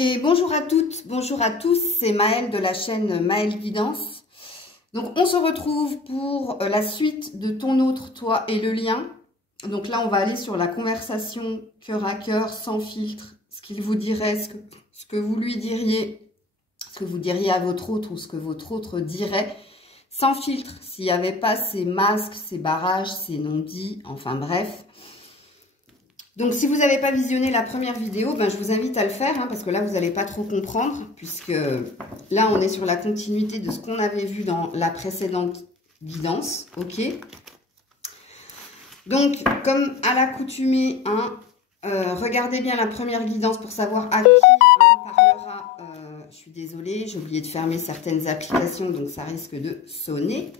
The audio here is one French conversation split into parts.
Et bonjour à toutes, bonjour à tous, c'est Maëlle de la chaîne Maëlle Guidance. Donc on se retrouve pour la suite de Ton autre, toi et le lien. Donc là on va aller sur la conversation cœur à cœur, sans filtre, ce qu'il vous dirait, ce que vous lui diriez, ce que vous diriez à votre autre ou ce que votre autre dirait, sans filtre, s'il n'y avait pas ces masques, ces barrages, ces non-dits, enfin bref. Donc, si vous n'avez pas visionné la première vidéo, ben, je vous invite à le faire, hein, parce que là, vous n'allez pas trop comprendre, puisque là, on est sur la continuité de ce qu'on avait vu dans la précédente guidance, ok? Donc, comme à l'accoutumée, hein, regardez bien la première guidance pour savoir à qui on parlera. Je suis désolée, j'ai oublié de fermer certaines applications, donc ça risque de sonner.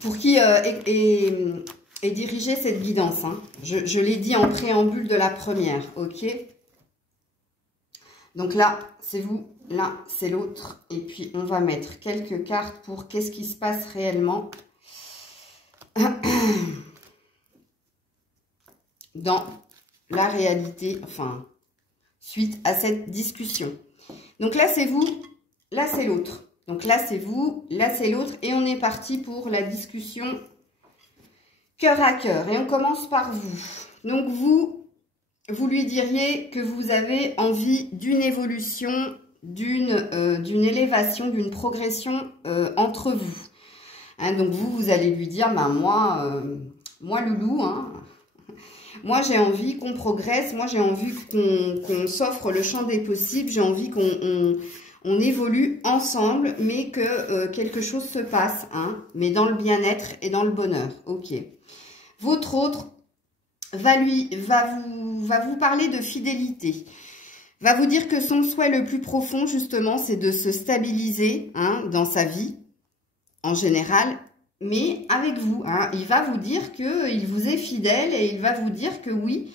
Pour qui et diriger cette guidance. Hein. Je l'ai dit en préambule de la première, ok? Donc là, c'est vous, là, c'est l'autre. Et puis, on va mettre quelques cartes pour qu'est-ce qui se passe réellement dans la réalité, enfin, suite à cette discussion. Donc là, c'est vous, là, c'est l'autre. Donc là, c'est vous, là, c'est l'autre. Et on est parti pour la discussion cœur à cœur, et on commence par vous. Donc vous lui diriez que vous avez envie d'une évolution, d'une élévation, d'une progression entre vous. Hein, donc vous allez lui dire, bah, moi loulou, hein, moi j'ai envie qu'on progresse, moi j'ai envie qu'on s'offre le champ des possibles, j'ai envie qu'on évolue ensemble, mais que quelque chose se passe, hein, mais dans le bien-être et dans le bonheur, ok. Votre autre va vous parler de fidélité, va vous dire que son souhait le plus profond, justement, c'est de se stabiliser, hein, dans sa vie, en général, mais avec vous. Hein, il va vous dire qu'il vous est fidèle et il va vous dire que oui,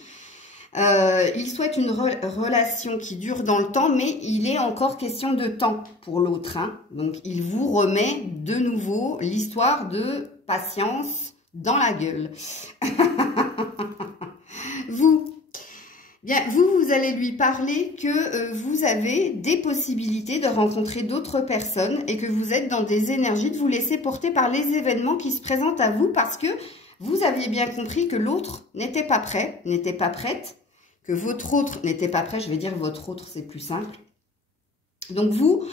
il souhaite une relation qui dure dans le temps, mais il est encore question de temps pour l'autre. Hein, donc, il vous remet de nouveau l'histoire de patience dans la gueule. Vous allez lui parler que vous avez des possibilités de rencontrer d'autres personnes et que vous êtes dans des énergies de vous laisser porter par les événements qui se présentent à vous parce que vous aviez bien compris que l'autre n'était pas prêt, n'était pas prête, que votre autre n'était pas prêt. Je vais dire votre autre, c'est plus simple. Donc vous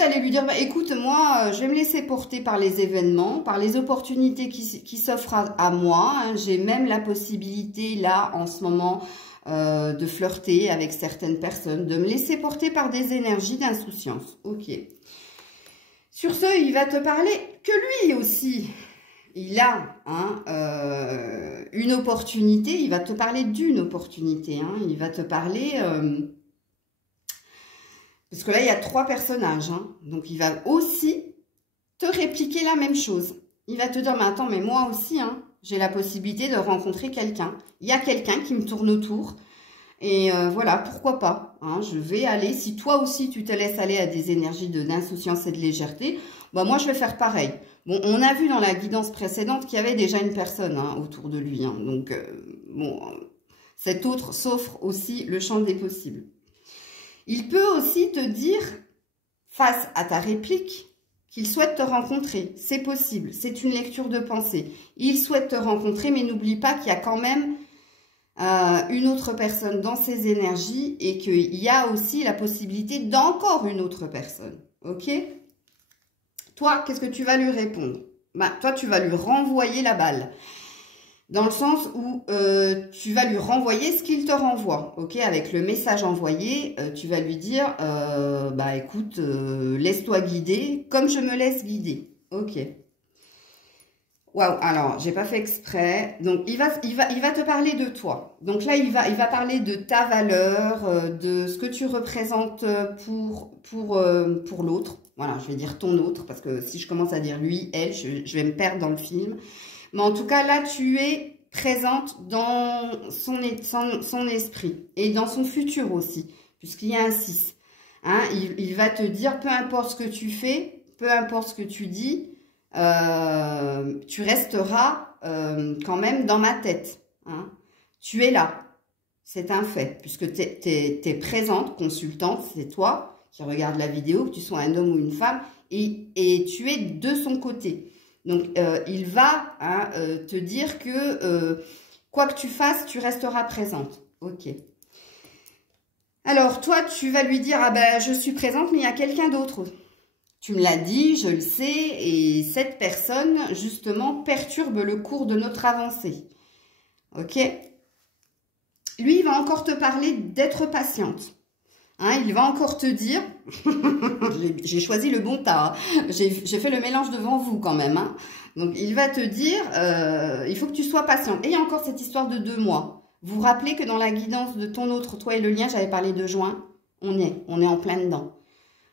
allez lui dire, bah, écoute, moi, je vais me laisser porter par les événements, par les opportunités qui s'offrent à moi. Hein. J'ai même la possibilité, là, en ce moment, de flirter avec certaines personnes, de me laisser porter par des énergies d'insouciance. Ok. Sur ce, il va te parler que lui aussi, il a, hein, une opportunité. Il va te parler d'une opportunité. Hein. Il va te parler... parce que là, il y a 3 personnages. Hein. Donc, il va aussi te répliquer la même chose. Il va te dire, mais attends, mais moi aussi, hein, j'ai la possibilité de rencontrer quelqu'un. Il y a quelqu'un qui me tourne autour. Et voilà, pourquoi pas. Hein, je vais aller, si toi aussi, tu te laisses aller à des énergies d'insouciance et de légèreté, bah moi, je vais faire pareil. Bon, on a vu dans la guidance précédente qu'il y avait déjà une personne, hein, autour de lui. Hein. Donc, bon, cet autre s'offre aussi le champ des possibles. Il peut aussi te dire, face à ta réplique, qu'il souhaite te rencontrer. C'est possible, c'est une lecture de pensée. Il souhaite te rencontrer, mais n'oublie pas qu'il y a quand même une autre personne dans ses énergies et qu'il y a aussi la possibilité d'encore une autre personne. Ok? Toi, qu'est-ce que tu vas lui répondre? Bah, toi, tu vas lui renvoyer la balle. Dans le sens où tu vas lui renvoyer ce qu'il te renvoie, ok? Avec le message envoyé, tu vas lui dire, bah écoute, laisse-toi guider comme je me laisse guider, ok? Waouh, alors, j'ai pas fait exprès. Donc, il va te parler de toi. Donc là, il va parler de ta valeur, de ce que tu représentes pour l'autre. Voilà, je vais dire ton autre, parce que si je commence à dire lui, elle, je vais me perdre dans le film. Mais en tout cas, là, tu es présente dans son esprit et dans son futur aussi, puisqu'il y a un 6. Hein, il va te dire, peu importe ce que tu fais, peu importe ce que tu dis, tu resteras quand même dans ma tête. Hein. Tu es là. C'est un fait, puisque tu es présente, consultante, c'est toi qui regarde la vidéo, que tu sois un homme ou une femme, et tu es de son côté. Donc, il va te dire que quoi que tu fasses, tu resteras présente. Ok. Alors, toi, tu vas lui dire, ah ben, je suis présente, mais il y a quelqu'un d'autre. Tu me l'as dit, je le sais, et cette personne, justement, perturbe le cours de notre avancée. Ok? Lui, il va encore te parler d'être patiente. Hein, il va encore te dire, j'ai choisi le bon tas, hein. J'ai fait le mélange devant vous quand même. Hein. Donc, il va te dire, il faut que tu sois patiente. Et il y a encore cette histoire de 2 mois. Vous vous rappelez que dans la guidance de ton autre, toi et le lien, j'avais parlé de juin. On est en plein dedans.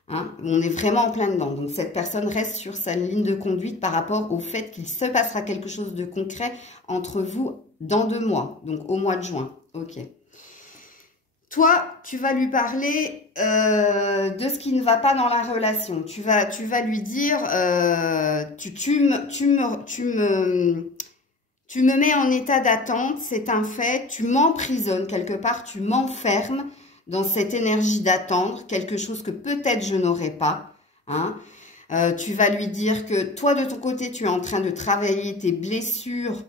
Hein, on est vraiment en plein dedans. Donc, cette personne reste sur sa ligne de conduite par rapport au fait qu'il se passera quelque chose de concret entre vous dans 2 mois. Donc, au mois de juin. Ok. Toi, tu vas lui parler de ce qui ne va pas dans la relation. Tu vas lui dire, tu me mets en état d'attente, c'est un fait. Tu m'emprisonnes quelque part, tu m'enfermes dans cette énergie d'attendre quelque chose que peut-être je n'aurai pas. Hein. Tu vas lui dire que toi, de ton côté, tu es en train de travailler tes blessures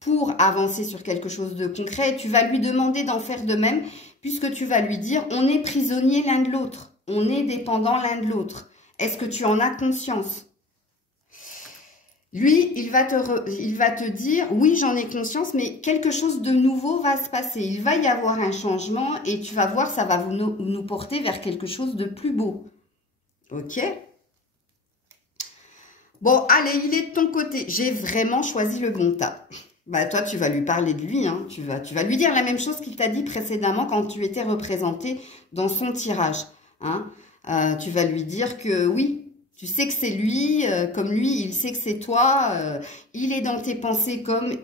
pour avancer sur quelque chose de concret. Et tu vas lui demander d'en faire de même, puisque tu vas lui dire, on est prisonnier l'un de l'autre, on est dépendant l'un de l'autre. Est-ce que tu en as conscience? Lui, il va te dire, oui, j'en ai conscience, mais quelque chose de nouveau va se passer. Il va y avoir un changement et tu vas voir, ça va nous porter vers quelque chose de plus beau. Ok? Bon, allez, il est de ton côté. J'ai vraiment choisi le bon tas. Bah, toi, tu vas lui parler de lui, hein. Tu vas lui dire la même chose qu'il t'a dit précédemment quand tu étais représenté dans son tirage. Hein. Tu vas lui dire que oui, tu sais que c'est lui, comme lui, il sait que c'est toi. Il est dans tes pensées comme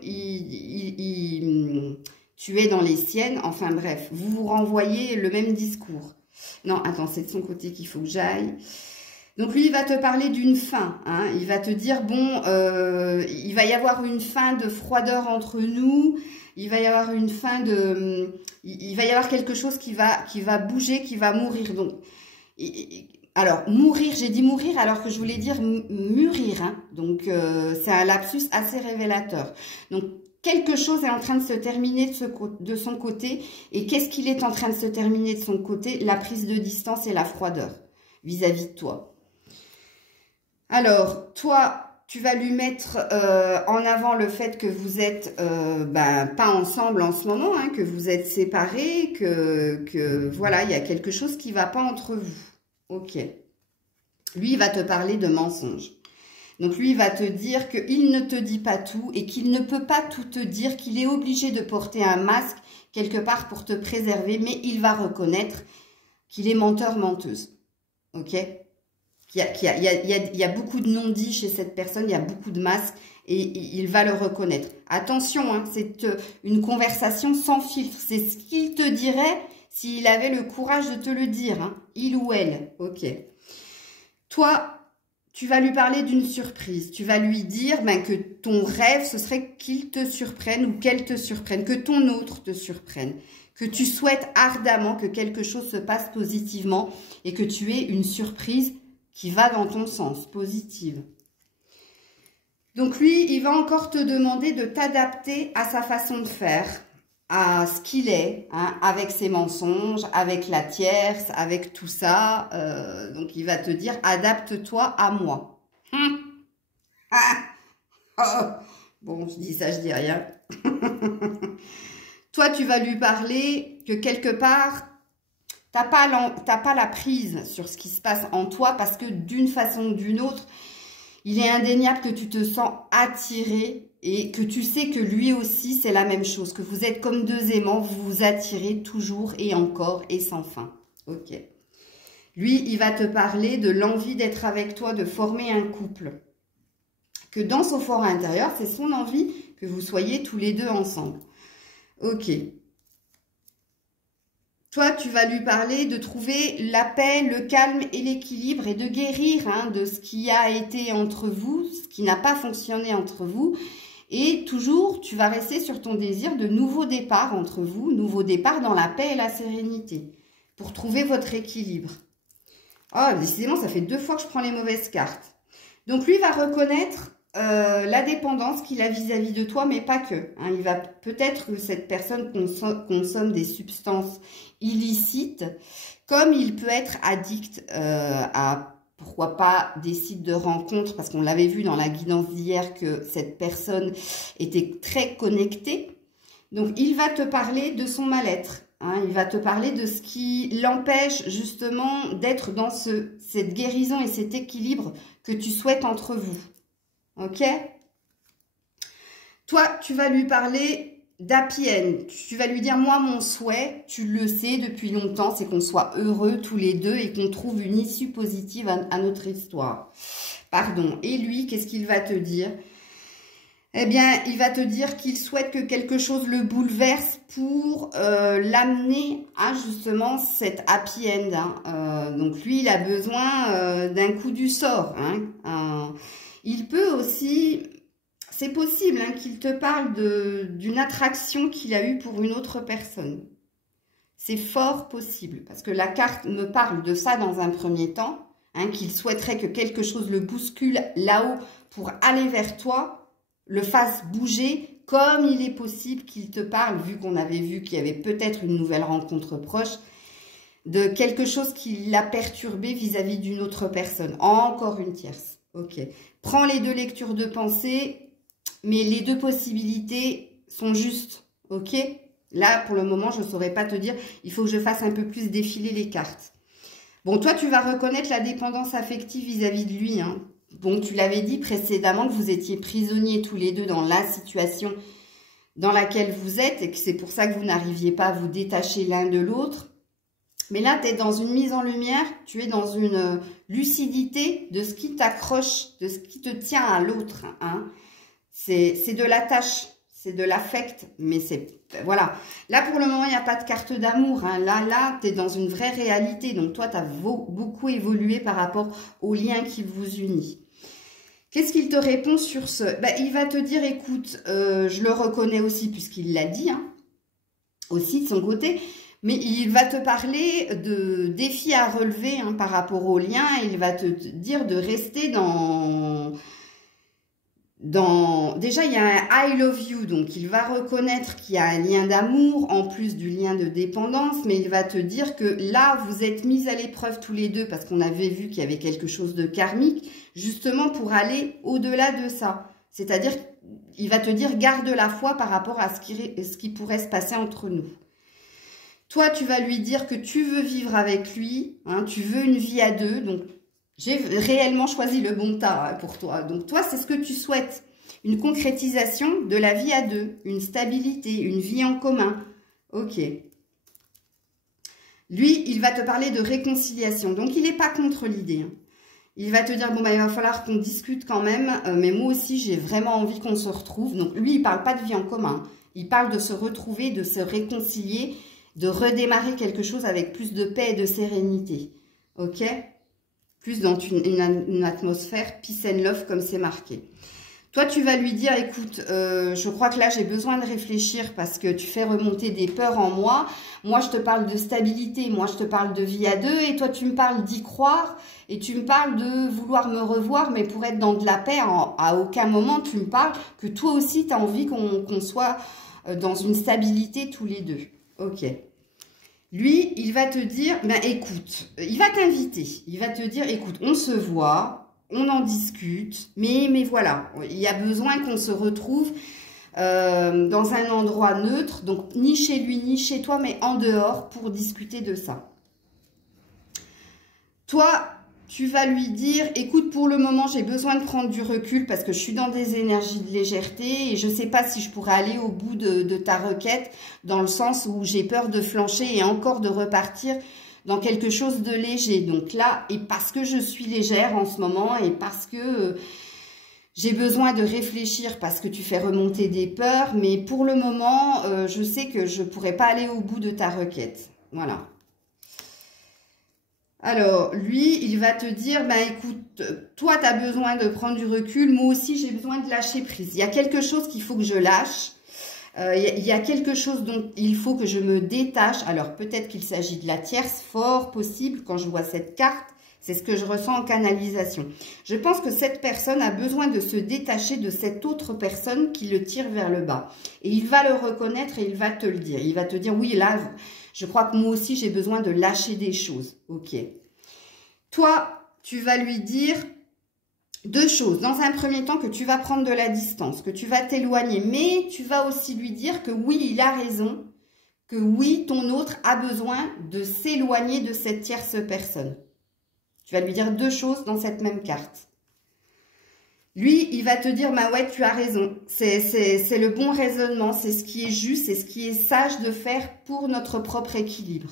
tu es dans les siennes. Enfin bref, vous vous renvoyez le même discours. Non, attends, c'est de son côté qu'il faut que j'aille. Donc, lui, il va te parler d'une fin. Hein. Il va te dire, bon, il va y avoir une fin de froideur entre nous. Il va y avoir une fin de... Il va y avoir quelque chose qui va bouger, qui va mourir. Donc, alors, mourir, j'ai dit mourir alors que je voulais dire mûrir. Hein. Donc, c'est un lapsus assez révélateur. Donc, quelque chose est en train de se terminer de son côté. Et qu'est-ce qu'il est en train de se terminer de son côté? La prise de distance et la froideur vis-à-vis de toi. Alors, toi, tu vas lui mettre en avant le fait que vous êtes pas ensemble en ce moment, hein, que vous êtes séparés, que voilà, il y a quelque chose qui ne va pas entre vous. Ok. Lui, il va te parler de mensonges. Donc, lui, il va te dire qu'il ne te dit pas tout et qu'il ne peut pas tout te dire, qu'il est obligé de porter un masque quelque part pour te préserver, mais il va reconnaître qu'il est menteur-menteuse. Ok? Il y a beaucoup de non-dits chez cette personne, il y a beaucoup de masques et il va le reconnaître. Attention, hein, c'est une conversation sans filtre. C'est ce qu'il te dirait s'il avait le courage de te le dire, hein, il ou elle. Ok. Toi, tu vas lui parler d'une surprise. Tu vas lui dire que ton rêve, ce serait qu'il te surprenne ou qu'elle te surprenne, que ton autre te surprenne. Que tu souhaites ardemment que quelque chose se passe positivement et que tu aies une surprise qui va dans ton sens, positive. Donc lui, il va encore te demander de t'adapter à sa façon de faire, à ce qu'il est, hein, avec ses mensonges, avec la tierce, avec tout ça. Donc il va te dire, adapte-toi à moi. Bon, je dis ça, je dis rien. Toi, tu vas lui parler que quelque part, t'as pas la prise sur ce qui se passe en toi parce que d'une façon ou d'une autre, il est indéniable que tu te sens attiré et que tu sais que lui aussi, c'est la même chose, que vous êtes comme 2 aimants, vous vous attirez toujours et encore et sans fin. Ok. Lui, il va te parler de l'envie d'être avec toi, de former un couple. Que dans son fort intérieur, c'est son envie que vous soyez tous les 2 ensemble. Ok. Toi, tu vas lui parler de trouver la paix, le calme et l'équilibre et de guérir de ce qui a été entre vous, ce qui n'a pas fonctionné entre vous. Et toujours, tu vas rester sur ton désir de nouveau départ entre vous, nouveau départ dans la paix et la sérénité, pour trouver votre équilibre. Oh, décidément, ça fait 2 fois que je prends les mauvaises cartes. Donc, lui va reconnaître la dépendance qu'il a vis-à-vis de toi, mais pas que. Hein. Il va peut-être que cette personne consomme des substances illicites, comme il peut être addict à, pourquoi pas, des sites de rencontres, parce qu'on l'avait vu dans la guidance d'hier que cette personne était très connectée. Donc, il va te parler de son mal-être. Hein, il va te parler de ce qui l'empêche justement d'être dans cette guérison et cet équilibre que tu souhaites entre vous. Ok? Toi, tu vas lui parler d'happy end. Tu vas lui dire, moi, mon souhait, tu le sais depuis longtemps, c'est qu'on soit heureux tous les deux et qu'on trouve une issue positive à notre histoire. Pardon. Et lui, qu'est-ce qu'il va te dire? Eh bien, il va te dire qu'il souhaite que quelque chose le bouleverse pour l'amener à justement cet happy end. Hein. Donc, lui, il a besoin d'un coup du sort. Hein. Il peut aussi, c'est possible hein, qu'il te parle d'une attraction qu'il a eue pour une autre personne. C'est fort possible, parce que la carte me parle de ça dans un premier temps, hein, qu'il souhaiterait que quelque chose le bouscule là-haut pour aller vers toi, le fasse bouger, comme il est possible qu'il te parle, vu qu'on avait vu qu'il y avait peut-être une nouvelle rencontre proche, de quelque chose qui l'a perturbé vis-à-vis d'une autre personne. Encore une tierce. Ok. Prends les 2 lectures de pensée, mais les 2 possibilités sont justes. Ok. Là, pour le moment, je ne saurais pas te dire. Il faut que je fasse un peu plus défiler les cartes. Bon, toi, tu vas reconnaître la dépendance affective vis-à-vis de lui, hein. Bon, tu l'avais dit précédemment que vous étiez prisonniers tous les deux dans la situation dans laquelle vous êtes et que c'est pour ça que vous n'arriviez pas à vous détacher l'un de l'autre. Mais là, tu es dans une mise en lumière, tu es dans une lucidité de ce qui t'accroche, de ce qui te tient à l'autre. Hein. C'est de l'attache, c'est de l'affect, mais c'est... Voilà. Là, pour le moment, il n'y a pas de carte d'amour. Hein. Là, tu es dans une vraie réalité. Donc, toi, tu as beaucoup évolué par rapport au lien qui vous unit. Qu'est-ce qu'il te répond sur ce? Il va te dire, écoute, je le reconnais aussi puisqu'il l'a dit, hein, aussi de son côté, mais il va te parler de défis à relever hein, par rapport au lien. Il va te dire de rester Déjà, il y a un I love you, donc il va reconnaître qu'il y a un lien d'amour en plus du lien de dépendance, mais il va te dire que là, vous êtes mis à l'épreuve tous les deux parce qu'on avait vu qu'il y avait quelque chose de karmique, justement pour aller au-delà de ça. C'est-à-dire, il va te dire, garde la foi par rapport à ce qui pourrait se passer entre nous. Toi, tu vas lui dire que tu veux vivre avec lui, hein, tu veux une vie à 2, donc j'ai réellement choisi le bon tas pour toi. Donc, toi, c'est ce que tu souhaites. Une concrétisation de la vie à 2. Une stabilité, une vie en commun. Ok. Lui, il va te parler de réconciliation. Donc, il n'est pas contre l'idée. Hein. Il va te dire, bon, il va falloir qu'on discute quand même. Mais moi aussi, j'ai vraiment envie qu'on se retrouve. Donc, lui, il ne parle pas de vie en commun. Il parle de se retrouver, de se réconcilier, de redémarrer quelque chose avec plus de paix et de sérénité. Ok ? Plus dans une atmosphère peace and love comme c'est marqué. Toi, tu vas lui dire, écoute, je crois que là, j'ai besoin de réfléchir parce que tu fais remonter des peurs en moi. Moi, je te parle de stabilité, moi, je te parle de vie à 2 et toi, tu me parles d'y croire et tu me parles de vouloir me revoir, mais pour être dans de la paix, à aucun moment, tu me parles que toi aussi, tu as envie qu'on soit dans une stabilité tous les deux. Ok. Lui, il va te dire, écoute, il va t'inviter, il va te dire, écoute, on se voit, on en discute, mais voilà, il y a besoin qu'on se retrouve dans un endroit neutre, donc ni chez lui, ni chez toi, mais en dehors pour discuter de ça. Toi, tu vas lui dire, écoute, pour le moment, j'ai besoin de prendre du recul parce que je suis dans des énergies de légèreté et je ne sais pas si je pourrais aller au bout de ta requête dans le sens où j'ai peur de flancher et encore de repartir dans quelque chose de léger. Donc là, et parce que je suis légère en ce moment et parce que j'ai besoin de réfléchir parce que tu fais remonter des peurs, mais pour le moment, je sais que je ne pourrais pas aller au bout de ta requête. Voilà. Alors, lui, il va te dire, ben écoute, toi, tu as besoin de prendre du recul, moi aussi, j'ai besoin de lâcher prise. Il y a quelque chose qu'il faut que je lâche. Il y a quelque chose dont il faut que je me détache. Alors, peut-être qu'il s'agit de la tierce, fort possible, quand je vois cette carte. C'est ce que je ressens en canalisation. Je pense que cette personne a besoin de se détacher de cette autre personne qui le tire vers le bas. Et il va le reconnaître et il va te le dire. Il va te dire, oui, là, je crois que moi aussi, j'ai besoin de lâcher des choses. Ok. Toi, tu vas lui dire deux choses. Dans un premier temps, que tu vas prendre de la distance, que tu vas t'éloigner. Mais tu vas aussi lui dire que oui, il a raison. Que oui, ton autre a besoin de s'éloigner de cette tierce personne. Tu vas lui dire deux choses dans cette même carte. Lui, il va te dire, bah ouais, tu as raison. C'est le bon raisonnement, c'est ce qui est juste, c'est ce qui est sage de faire pour notre propre équilibre.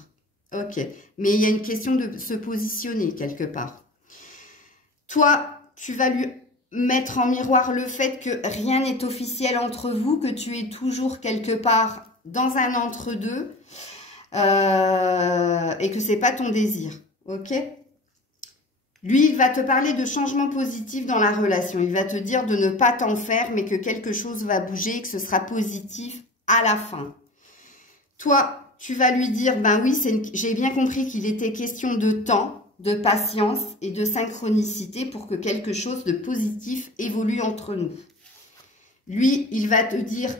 Ok, mais il y a une question de se positionner quelque part. Toi, tu vas lui mettre en miroir le fait que rien n'est officiel entre vous, que tu es toujours quelque part dans un entre-deux et que c'est pas ton désir. Ok ? Lui, il va te parler de changement positif dans la relation. Il va te dire de ne pas t'en faire, mais que quelque chose va bouger et que ce sera positif à la fin. Toi, tu vas lui dire, ben oui, j'ai bien compris qu'il était question de temps, de patience et de synchronicité pour que quelque chose de positif évolue entre nous. Lui, il va te dire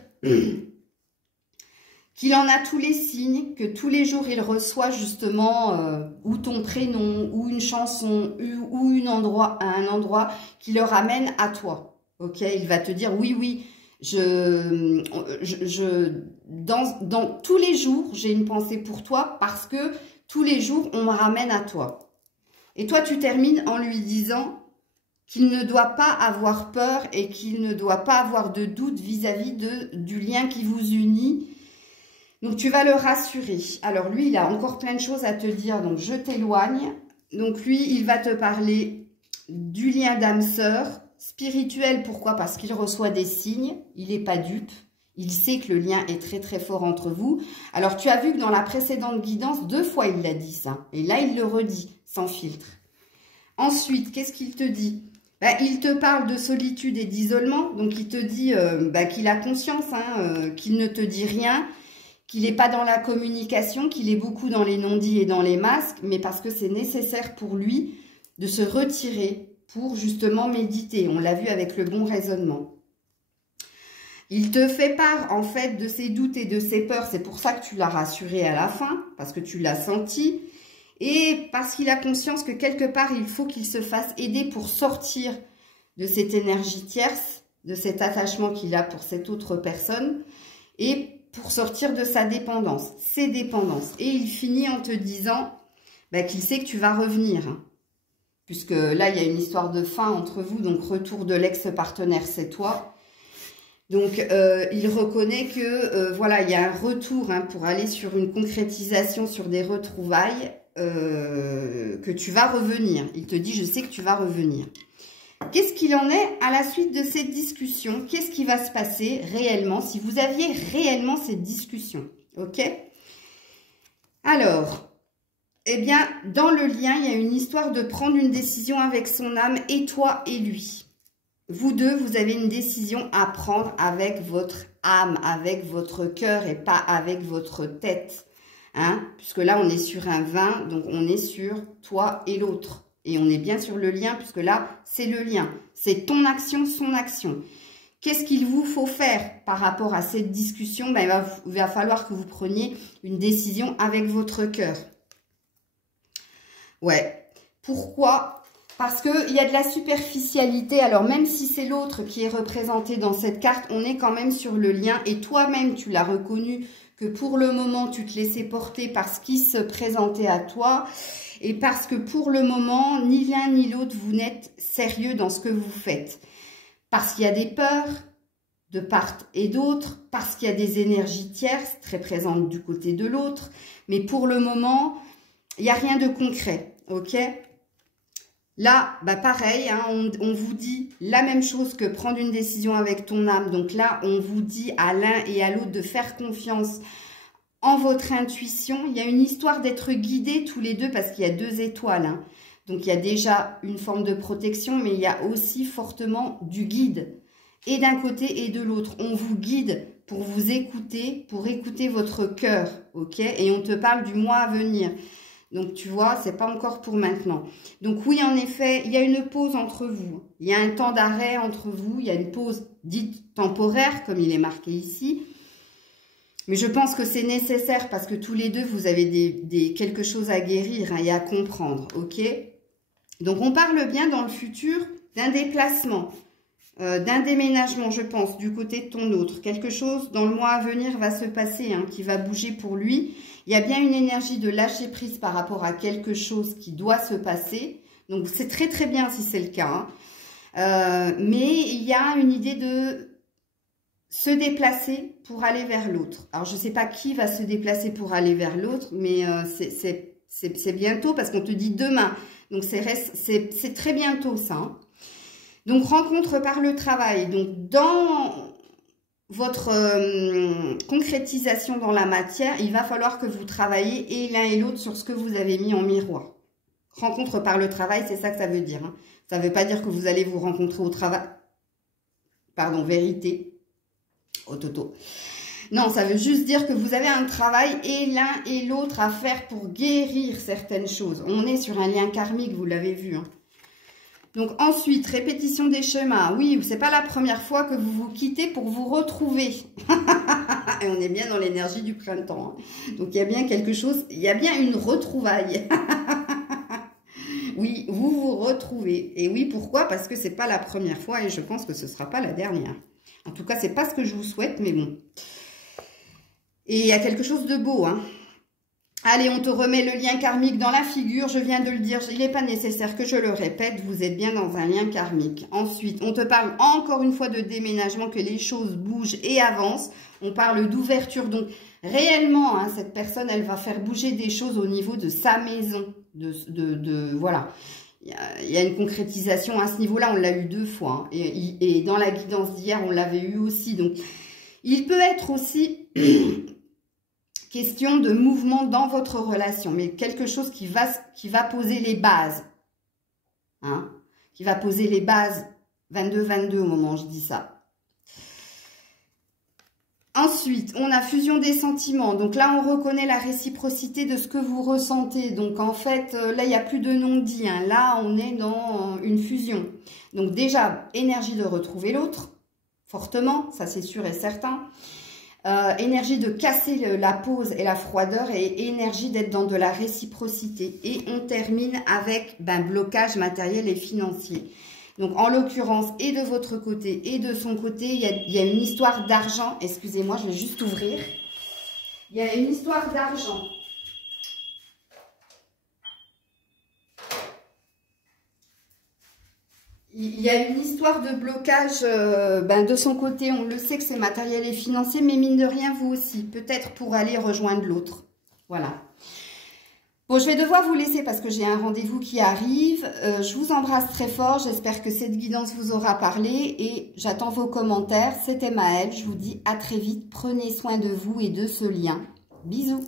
qu'il en a tous les signes, que tous les jours il reçoit justement ou ton prénom, ou une chanson, ou un endroit qui le ramène à toi. Ok, il va te dire oui, oui, dans tous les jours, j'ai une pensée pour toi parce que tous les jours, on me ramène à toi. Et toi, tu termines en lui disant qu'il ne doit pas avoir peur et qu'il ne doit pas avoir de doute vis-à-vis du lien qui vous unit. Donc, tu vas le rassurer. Alors, lui, il a encore plein de choses à te dire. Donc, je t'éloigne. Donc, lui, il va te parler du lien d'âme-sœur. Spirituel, pourquoi? Parce qu'il reçoit des signes. Il n'est pas dupe. Il sait que le lien est très, très fort entre vous. Alors, tu as vu que dans la précédente guidance, 2 fois, il l'a dit ça. Et là, il le redit, sans filtre. Ensuite, qu'est-ce qu'il te dit? Il te parle de solitude et d'isolement. Donc, il te dit qu'il a conscience, qu'il ne te dit rien, qu'il n'est pas dans la communication, qu'il est beaucoup dans les non-dits et dans les masques, mais parce que c'est nécessaire pour lui de se retirer pour justement méditer. On l'a vu avec le bon raisonnement. Il te fait part en fait de ses doutes et de ses peurs. C'est pour ça que tu l'as rassuré à la fin, parce que tu l'as senti. Et parce qu'il a conscience que quelque part, il faut qu'il se fasse aider pour sortir de cette énergie tierce, de cet attachement qu'il a pour cette autre personne. Et pour sortir de sa dépendance, ses dépendances. Et il finit en te disant qu'il sait que tu vas revenir. Hein, puisque là, il y a une histoire de fin entre vous. Donc, retour de l'ex-partenaire, c'est toi. Donc, il reconnaît que, voilà, il y a un retour pour aller sur une concrétisation, sur des retrouvailles, que tu vas revenir. Il te dit, je sais que tu vas revenir. Qu'est-ce qu'il en est à la suite de cette discussion? Qu'est-ce qui va se passer réellement si vous aviez réellement cette discussion? Ok? Alors, eh bien, dans le lien, il y a une histoire de prendre une décision avec son âme et toi et lui. Vous deux, vous avez une décision à prendre avec votre âme, avec votre cœur et pas avec votre tête. Hein? Puisque là, on est sur un 20, donc on est sur toi et l'autre. Et on est bien sur le lien, puisque là, c'est le lien. C'est ton action, son action. Qu'est-ce qu'il vous faut faire par rapport à cette discussion? Il va falloir que vous preniez une décision avec votre cœur. Ouais. Pourquoi? Parce qu'il y a de la superficialité. Alors, même si c'est l'autre qui est représenté dans cette carte, on est quand même sur le lien. Et toi-même, tu l'as reconnu que pour le moment, tu te laissais porter par ce qui se présentait à toi. Et parce que pour le moment, ni l'un ni l'autre, vous n'êtes sérieux dans ce que vous faites. Parce qu'il y a des peurs de part et d'autre, parce qu'il y a des énergies tierces très présentes du côté de l'autre. Mais pour le moment, il n'y a rien de concret, ok? Là, pareil, on vous dit la même chose que prendre une décision avec ton âme. Donc là, on vous dit à l'un et à l'autre de faire confiance en votre intuition. Il y a une histoire d'être guidés tous les deux parce qu'il y a 2 étoiles. Hein. Donc, il y a déjà une forme de protection, mais il y a aussi fortement du guide. Et d'un côté et de l'autre, on vous guide pour vous écouter, pour écouter votre cœur, ok? Et on te parle du mois à venir. Donc, tu vois, c'est pas encore pour maintenant. Donc, oui, en effet, il y a une pause entre vous. Il y a un temps d'arrêt entre vous. Il y a une pause dite temporaire, comme il est marqué ici. Mais je pense que c'est nécessaire parce que tous les deux, vous avez quelque chose à guérir hein, et à comprendre, ok? Donc, on parle bien dans le futur d'un déplacement, d'un déménagement, je pense, du côté de ton autre. Quelque chose dans le mois à venir va se passer, hein, qui va bouger pour lui. Il y a bien une énergie de lâcher prise par rapport à quelque chose qui doit se passer. Donc, c'est très, très bien si c'est le cas. Hein. Mais il y a une idée de se déplacer pour aller vers l'autre. Alors, je ne sais pas qui va se déplacer pour aller vers l'autre, mais c'est bientôt parce qu'on te dit demain. Donc, c'est très bientôt ça. Hein. Donc, rencontre par le travail. Donc, dans votre concrétisation dans la matière, il va falloir que vous travaillez et l'un et l'autre sur ce que vous avez mis en miroir. Rencontre par le travail, c'est ça que ça veut dire. Hein. Ça ne veut pas dire que vous allez vous rencontrer au travail. Pardon, vérité. Oh, Toto. Non, ça veut juste dire que vous avez un travail et l'un et l'autre à faire pour guérir certaines choses. On est sur un lien karmique, vous l'avez vu. Hein. Donc ensuite, répétition des chemins. Oui, c'est pas la première fois que vous vous quittez pour vous retrouver. Et on est bien dans l'énergie du printemps. Hein. Donc il y a bien quelque chose, il y a bien une retrouvaille. Oui, vous vous retrouvez. Et oui, pourquoi? Parce que c'est pas la première fois et je pense que ce sera pas la dernière. En tout cas, c'est pas ce que je vous souhaite, mais bon. Et il y a quelque chose de beau, hein. Allez, on te remet le lien karmique dans la figure. Je viens de le dire, il n'est pas nécessaire que je le répète. Vous êtes bien dans un lien karmique. Ensuite, on te parle encore une fois de déménagement, que les choses bougent et avancent. On parle d'ouverture. Donc, réellement, hein, cette personne, elle va faire bouger des choses au niveau de sa maison. Voilà. Il y a une concrétisation à ce niveau-là. On l'a eu 2 fois. Hein. Et dans la guidance d'hier, on l'avait eu aussi. Donc, il peut être aussi... question de mouvement dans votre relation, mais quelque chose qui va poser les bases. Hein, qui va poser les bases 22-22 au moment où je dis ça. Ensuite, on a fusion des sentiments. Donc là, on reconnaît la réciprocité de ce que vous ressentez. Donc en fait, là, il n'y a plus de non-dit. Hein. Là, on est dans une fusion. Donc déjà, énergie de retrouver l'autre, fortement, ça c'est sûr et certain. Énergie de casser la pause et la froideur et énergie d'être dans de la réciprocité. Et on termine avec blocage matériel et financier. Donc en l'occurrence, et de votre côté et de son côté, il y a une histoire d'argent. Excusez-moi, je vais juste ouvrir. Il y a une histoire d'argent. Il y a une histoire de blocage de son côté. On le sait que c'est matériel et financier, mais mine de rien, vous aussi. Peut-être pour aller rejoindre l'autre. Voilà. Bon, je vais devoir vous laisser parce que j'ai un rendez-vous qui arrive. Je vous embrasse très fort. J'espère que cette guidance vous aura parlé et j'attends vos commentaires. C'était Maëlle. Je vous dis à très vite. Prenez soin de vous et de ce lien. Bisous.